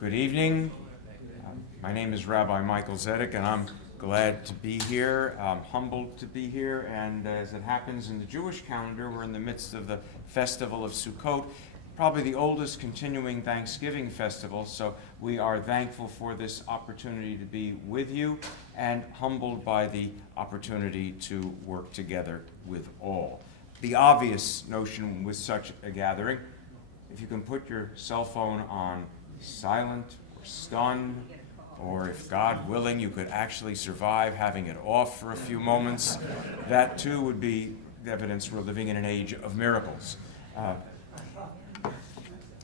Good evening. My name is Rabbi Michael Zedek, and I'm glad to be here. I'm humbled to be here, and as it happens in the Jewish calendar, we're in the midst of the festival of Sukkot, probably the oldest continuing Thanksgiving festival, so we are thankful for this opportunity to be with you and humbled by the opportunity to work together with all. The obvious notion with such a gathering, if you can put your cell phone on silent or stun, or if God willing you could actually survive having it off for a few moments, that too would be evidence we're living in an age of miracles.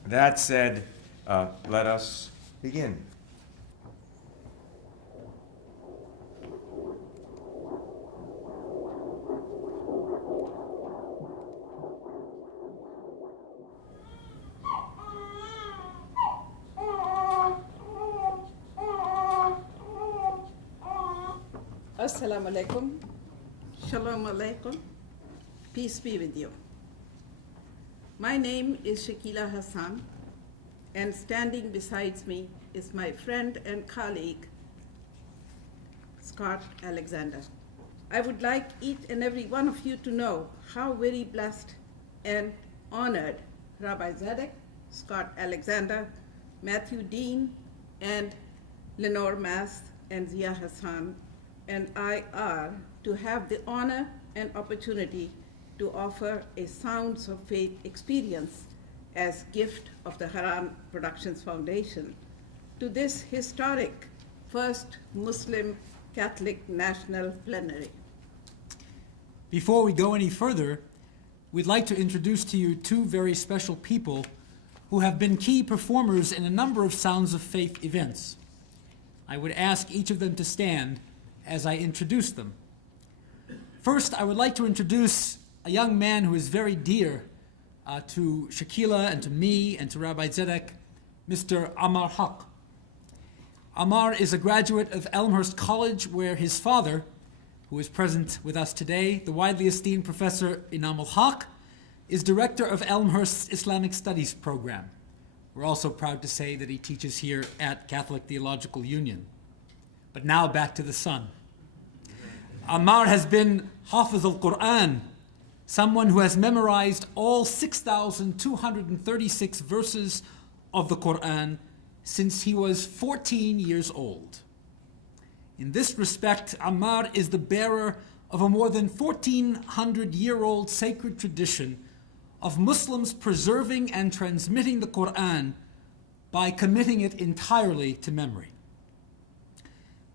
That said, let us begin. Assalamu alaikum. Shalom alaikum. Peace be with you. My name is Shakila Hassan, and standing beside me is my friend and colleague, Scott Alexander. I would like each and every one of you to know how very blessed and honored Rabbi Zedek, Scott Alexander, Matthew Dean, and Lenore Mast and Zia Hassan and I are to have the honor and opportunity to offer a Sounds of Faith experience as gift of the Haran Productions Foundation to this historic first Muslim Catholic National Plenary. Before we go any further, we'd like to introduce to you two very special people who have been key performers in a number of Sounds of Faith events. I would ask each of them to stand as I introduce them. First, I would like to introduce a young man who is very dear to Shakila and to me and to Rabbi Zedek, Mr. Amar Haq. Amar is a graduate of Elmhurst College, where his father, who is present with us today, the widely esteemed Professor Inam al-Haq, is director of Elmhurst's Islamic Studies program. We're also proud to say that he teaches here at Catholic Theological Union. But now back to the son. Ammar has been Hafiz al-Quran, someone who has memorized all 6,236 verses of the Quran since he was 14 years old. In this respect, Ammar is the bearer of a more than 1,400-year-old sacred tradition of Muslims preserving and transmitting the Quran by committing it entirely to memory.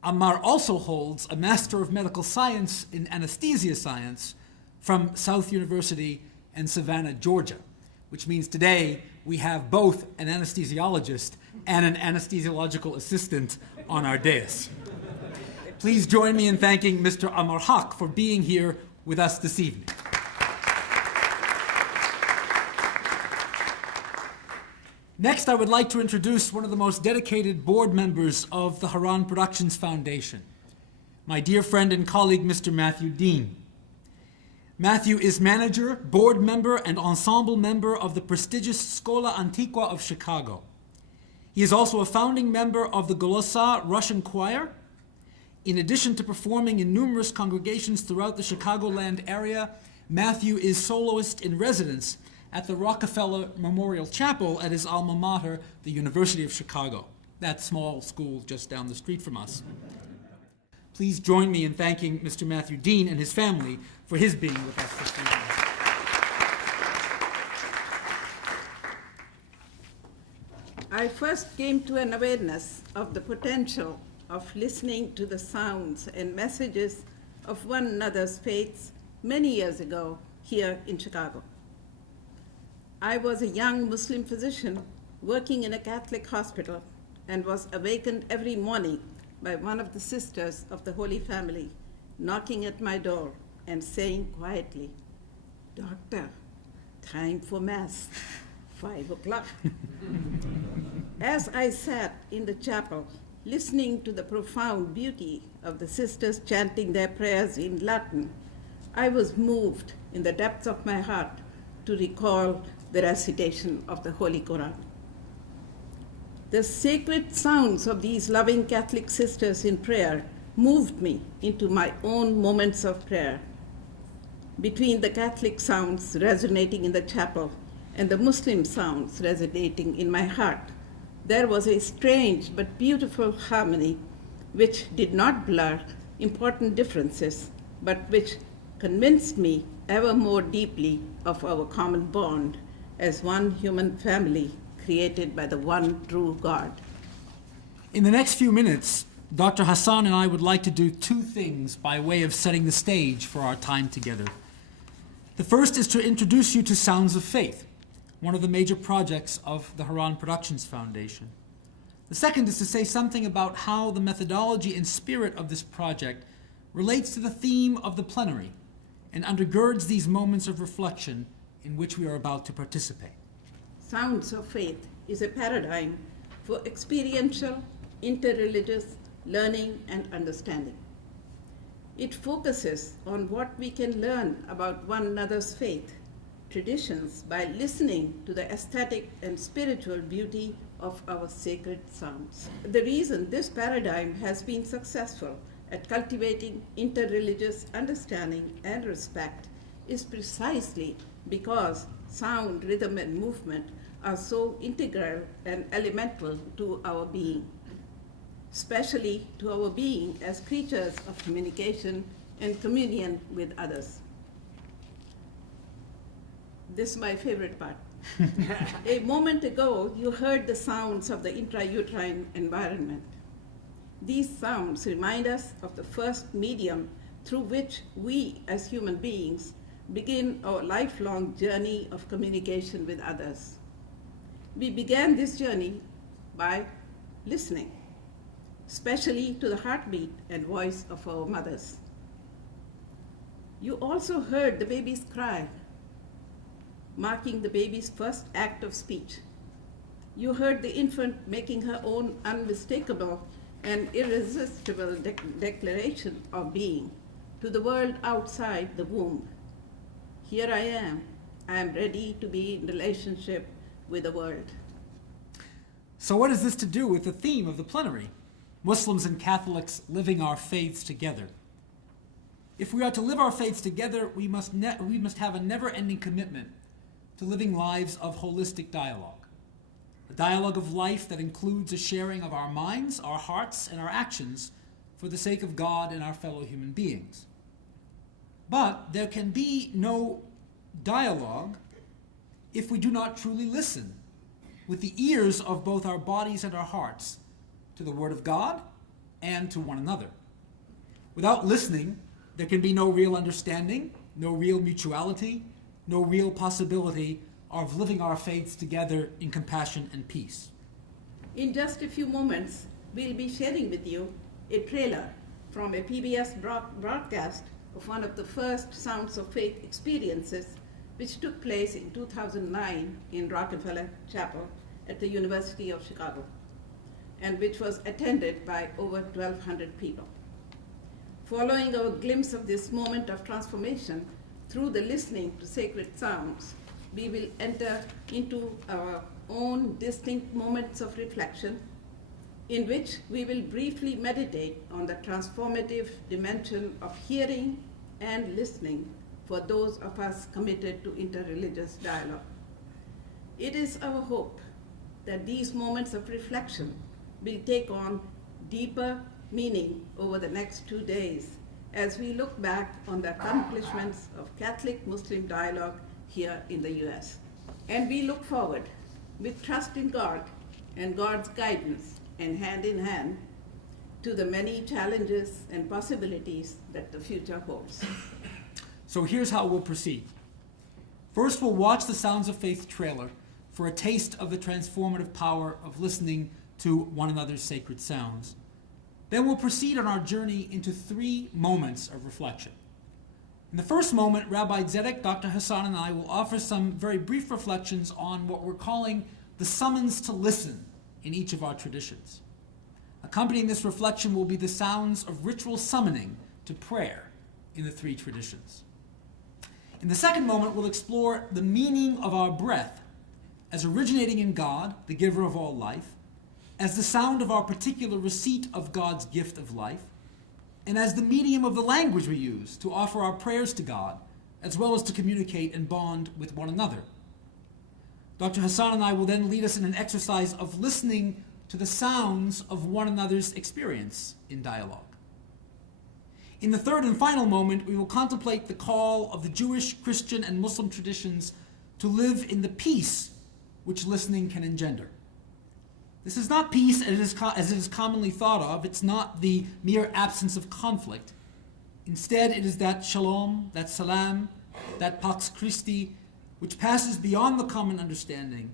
Ammar also holds a Master of Medical Science in Anesthesia Science from South University in Savannah, Georgia, which means today we have both an anesthesiologist and an anesthesiological assistant on our dais. Please join me in thanking Mr. Amar Haq for being here with us this evening. Next, I would like to introduce one of the most dedicated board members of the Haran Productions Foundation, my dear friend and colleague, Mr. Matthew Dean. Matthew is manager, board member, and ensemble member of the prestigious Scola Antiqua of Chicago. He is also a founding member of the Golosa Russian Choir. In addition to performing in numerous congregations throughout the Chicagoland area, Matthew is soloist in residence at the Rockefeller Memorial Chapel at his alma mater, the University of Chicago, that small school just down the street from us. Please join me in thanking Mr. Matthew Dean and his family for his being with us this evening. I first came to an awareness of the potential of listening to the sounds and messages of one another's faiths many years ago here in Chicago. I was a young Muslim physician working in a Catholic hospital and was awakened every morning by one of the sisters of the Holy Family knocking at my door and saying quietly, "Doctor, time for Mass, 5 o'clock." As I sat in the chapel, listening to the profound beauty of the sisters chanting their prayers in Latin, I was moved in the depths of my heart to recall the recitation of the Holy Quran. The sacred sounds of these loving Catholic sisters in prayer moved me into my own moments of prayer. Between the Catholic sounds resonating in the chapel and the Muslim sounds resonating in my heart, there was a strange but beautiful harmony which did not blur important differences, but which convinced me ever more deeply of our common bond as one human family created by the one true God. In the next few minutes, Dr. Hassan and I would like to do two things by way of setting the stage for our time together. The first is to introduce you to Sounds of Faith, one of the major projects of the Haran Productions Foundation. The second is to say something about how the methodology and spirit of this project relates to the theme of the plenary and undergirds these moments of reflection in which we are about to participate. Sounds of Faith is a paradigm for experiential, interreligious learning and understanding. It focuses on what we can learn about one another's faith, traditions, by listening to the aesthetic and spiritual beauty of our sacred sounds. The reason this paradigm has been successful at cultivating interreligious understanding and respect is precisely because sound, rhythm, and movement are so integral and elemental to our being, especially to our being as creatures of communication and communion with others. This is my favorite part. A moment ago, you heard the sounds of the intrauterine environment. These sounds remind us of the first medium through which we as human beings begin our lifelong journey of communication with others. We began this journey by listening, especially to the heartbeat and voice of our mothers. You also heard the baby's cry, marking the baby's first act of speech. You heard the infant making her own unmistakable and irresistible declaration of being to the world outside the womb. Here I am ready to be in relationship with the world. So what is this to do with the theme of the plenary? Muslims and Catholics living our faiths together. If we are to live our faiths together, we must have a never-ending commitment to living lives of holistic dialogue. A dialogue of life that includes a sharing of our minds, our hearts, and our actions for the sake of God and our fellow human beings. But there can be no dialogue if we do not truly listen with the ears of both our bodies and our hearts to the Word of God and to one another. Without listening, there can be no real understanding, no real mutuality, no real possibility of living our faiths together in compassion and peace. In just a few moments, we'll be sharing with you a trailer from a PBS broadcast of one of the first Sounds of Faith experiences, which took place in 2009 in Rockefeller Chapel at the University of Chicago, and which was attended by over 1,200 people. Following our glimpse of this moment of transformation through the listening to sacred sounds, we will enter into our own distinct moments of reflection, in which we will briefly meditate on the transformative dimension of hearing and listening for those of us committed to interreligious dialogue. It is our hope that these moments of reflection will take on deeper meaning over the next 2 days as we look back on the accomplishments of Catholic-Muslim dialogue here in the US. And we look forward with trust in God and God's guidance and hand in hand to the many challenges and possibilities that the future holds. So here's how we'll proceed. First, we'll watch the Sounds of Faith trailer for a taste of the transformative power of listening to one another's sacred sounds. Then we'll proceed on our journey into 3 moments of reflection. In the first moment, Rabbi Zedek, Dr. Hassan, and I will offer some very brief reflections on what we're calling the summons to listen in each of our traditions. Accompanying this reflection will be the sounds of ritual summoning to prayer in the 3 traditions. In the second moment, we'll explore the meaning of our breath as originating in God, the giver of all life, as the sound of our particular receipt of God's gift of life, and as the medium of the language we use to offer our prayers to God, as well as to communicate and bond with one another. Dr. Hassan and I will then lead us in an exercise of listening to the sounds of one another's experience in dialogue. In the third and final moment, we will contemplate the call of the Jewish, Christian, and Muslim traditions to live in the peace which listening can engender. This is not peace as it is commonly thought of. It's not the mere absence of conflict. Instead, it is that shalom, that salam, that pax Christi, which passes beyond the common understanding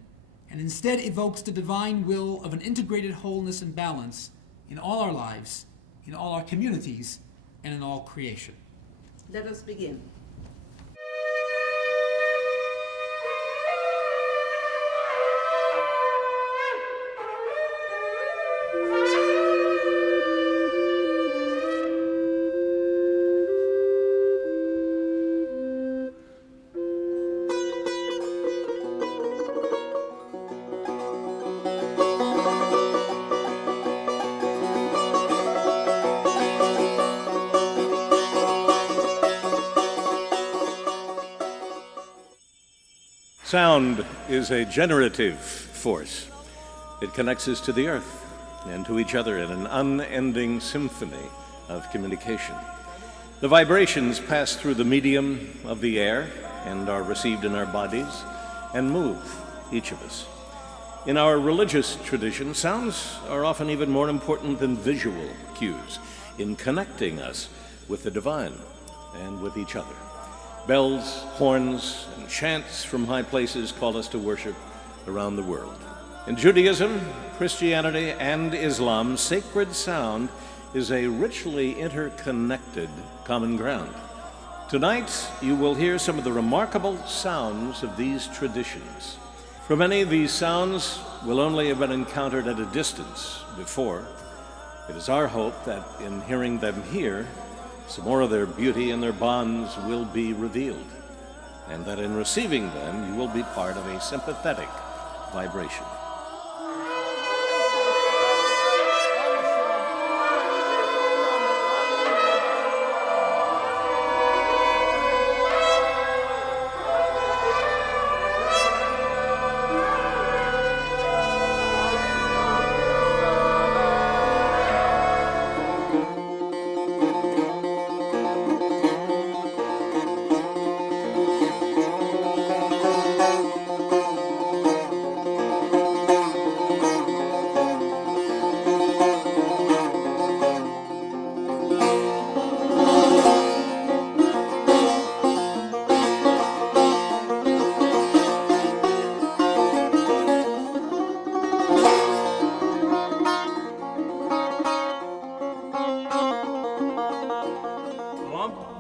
and instead evokes the divine will of an integrated wholeness and balance in all our lives, in all our communities, and in all creation. Let us begin. Sound is a generative force. It connects us to the earth and to each other in an unending symphony of communication. The vibrations pass through the medium of the air and are received in our bodies and move each of us. In our religious tradition, sounds are often even more important than visual cues in connecting us with the divine and with each other. Bells, horns, and chants from high places call us to worship around the world. In Judaism, Christianity, and Islam, sacred sound is a richly interconnected common ground. Tonight, you will hear some of the remarkable sounds of these traditions. For many, these sounds will only have been encountered at a distance before. It is our hope that in hearing them here, some more of their beauty and their bonds will be revealed, and that in receiving them, you will be part of a sympathetic vibration.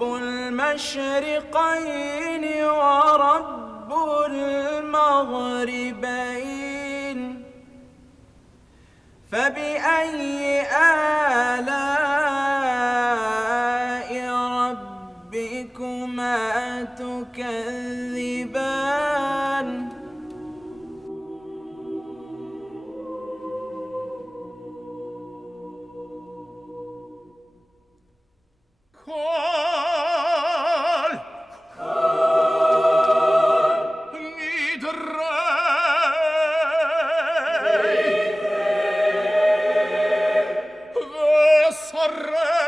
رب المشرقين ورب المغربين فبأي آلاء ربكما تكذبان Sarei,